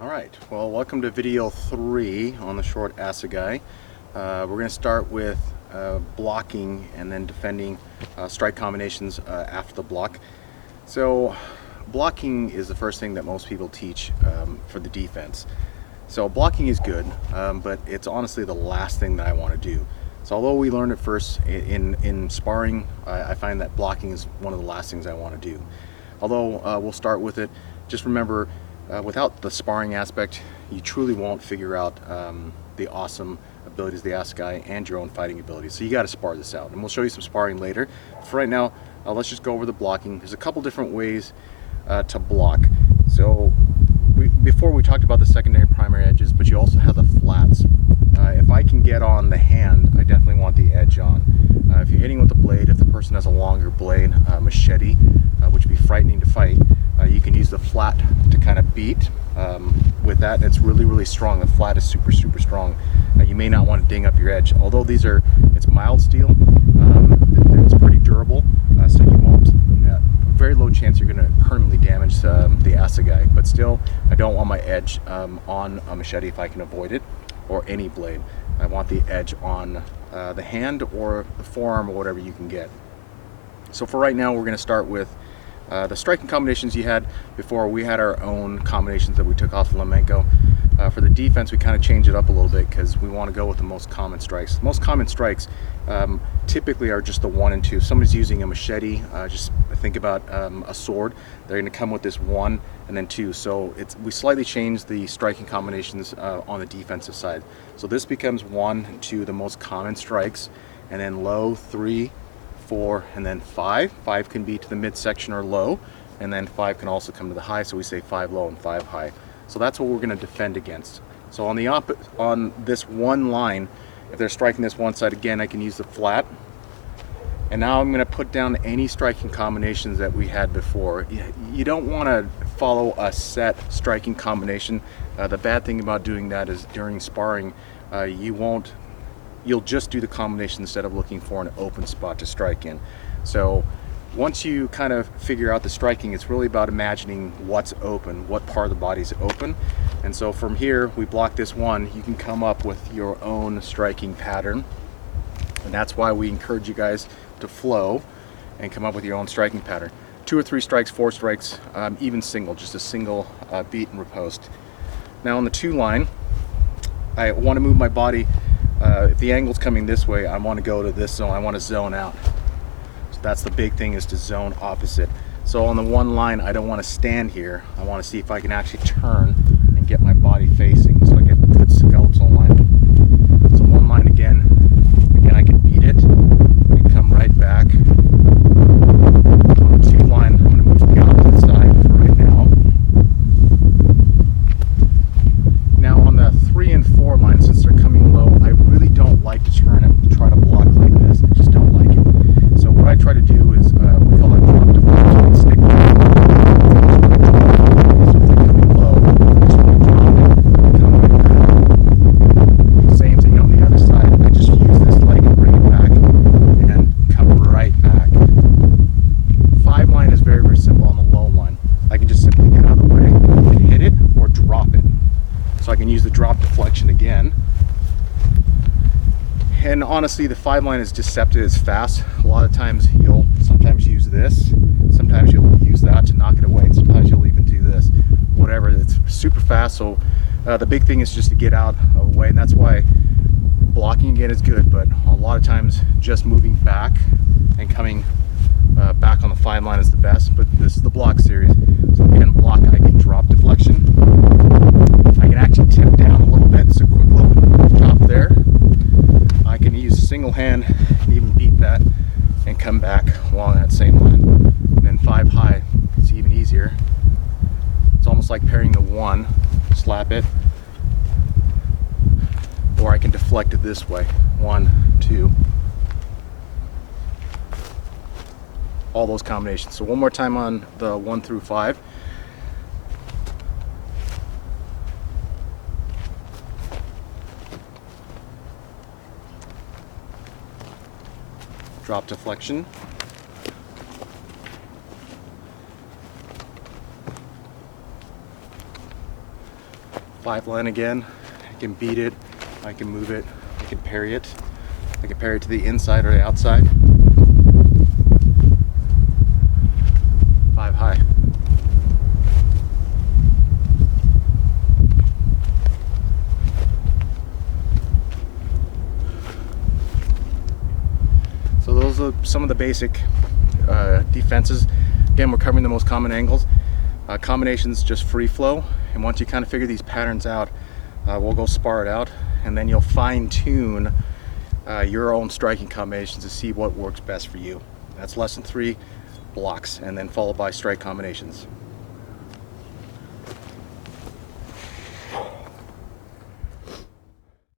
Alright, well, welcome to video 3 on the short Assegai. We're going to start with blocking and then defending strike combinations after the block. So blocking is the first thing that most people teach for the defense. So blocking is good, but it's honestly the last thing that I want to do. So although we learn it first in sparring, I find that blocking is one of the last things I want to do. Although we'll start with it, just remember, without the sparring aspect, you truly won't figure out the awesome abilities of the Assegai and your own fighting abilities. So you got to spar this out, and we'll show you some sparring later. For right now, let's just go over the blocking. There's a couple different ways to block. So before we talked about the secondary primary edges, but you also have the flats. If I can get on the hand, I definitely want the edge on. If you're hitting with the blade, if the person has a longer blade, machete, which would be frightening to fight, you can use the flat to kind of beat with that. It's really strong. The flat is super strong. You may not want to ding up your edge. Although it's mild steel, it's pretty durable, so you won't, very low chance you're going to permanently damage the Assegai. But still, I don't want my edge on a machete if I can avoid it, or any blade. I want the edge on the hand or the forearm or whatever you can get. So for right now, we're going to start with the striking combinations you had before. We had our own combinations that we took off Flamenco. For the defense, we kind of changed it up a little bit because we want to go with the most common strikes. The most common strikes typically are just the 1 and 2. If somebody's using a machete, just think about a sword. They're going to come with this 1 and then 2. So we slightly changed the striking combinations on the defensive side. So this becomes 1 and 2, the most common strikes, and then low, 3, 4, and then 5. 5 can be to the midsection or low, and then 5 can also come to the high, so we say 5 low and 5 high. So that's what we're going to defend against. So on this one line, if they're striking this one side, again, I can use the flat. And now I'm going to put down any striking combinations that we had before. You don't want to follow a set striking combination. The bad thing about doing that is during sparring, you'll just do the combination instead of looking for an open spot to strike in. So once you kind of figure out the striking, it's really about imagining what's open, what part of the body is open. And so from here, we block this one, you can come up with your own striking pattern. And that's why we encourage you guys to flow and come up with your own striking pattern. 2 or 3 strikes, 4 strikes, even single, just a single beat and riposte. Now on the 2 line, I want to move my body. If the angle's coming this way, I want to go to this zone. I want to zone out. So that's the big thing, is to zone opposite. So on the 1 line, I don't want to stand here. I want to see if I can actually turn and get my body facing, so I get a good skeletal alignment. So 1 line again, I can beat it and come right back. On the 2 line, I'm going to move to the opposite side for right now. Now on the 3 and 4 line, since they're coming low, I really don't like to turn and try to block like this. I just don't like it. So what I try to do is, we call it drop deflection and stick. So if they're coming low, I just want to drop it, come right back. Same thing on the other side. I just use this leg and bring it back, and come right back. 5 line is very simple on the low line. I can just simply get out of the way and hit it or drop it. So I can use the drop deflection again. And honestly, the 5 line is deceptive, it's fast. A lot of times you'll sometimes use this, sometimes you'll use that to knock it away, and sometimes you'll even do this. Whatever, it's super fast. So the big thing is just to get out of the way, and that's why blocking again is good, but a lot of times just moving back and coming back on the 5 line is the best. But this is the block series. So again, block, I can drop deflection. I can actually tip down a little bit, so quick little top there. I can use a single hand and even beat that and come back along that same line. And then 5 high, it's even easier. It's almost like parrying the 1, slap it, or I can deflect it this way. 1, 2. All those combinations. So one more time on the 1 through 5. Drop deflection. 5 line again. I can beat it, I can move it, I can parry it. I can parry it to the inside or the outside. 5 high. So those are some of the basic defenses. Again, we're covering the most common angles. Combinations just free flow, and once you kind of figure these patterns out, we'll go spar it out, and then you'll fine tune your own striking combinations to see what works best for you. That's lesson 3, blocks, and then followed by strike combinations.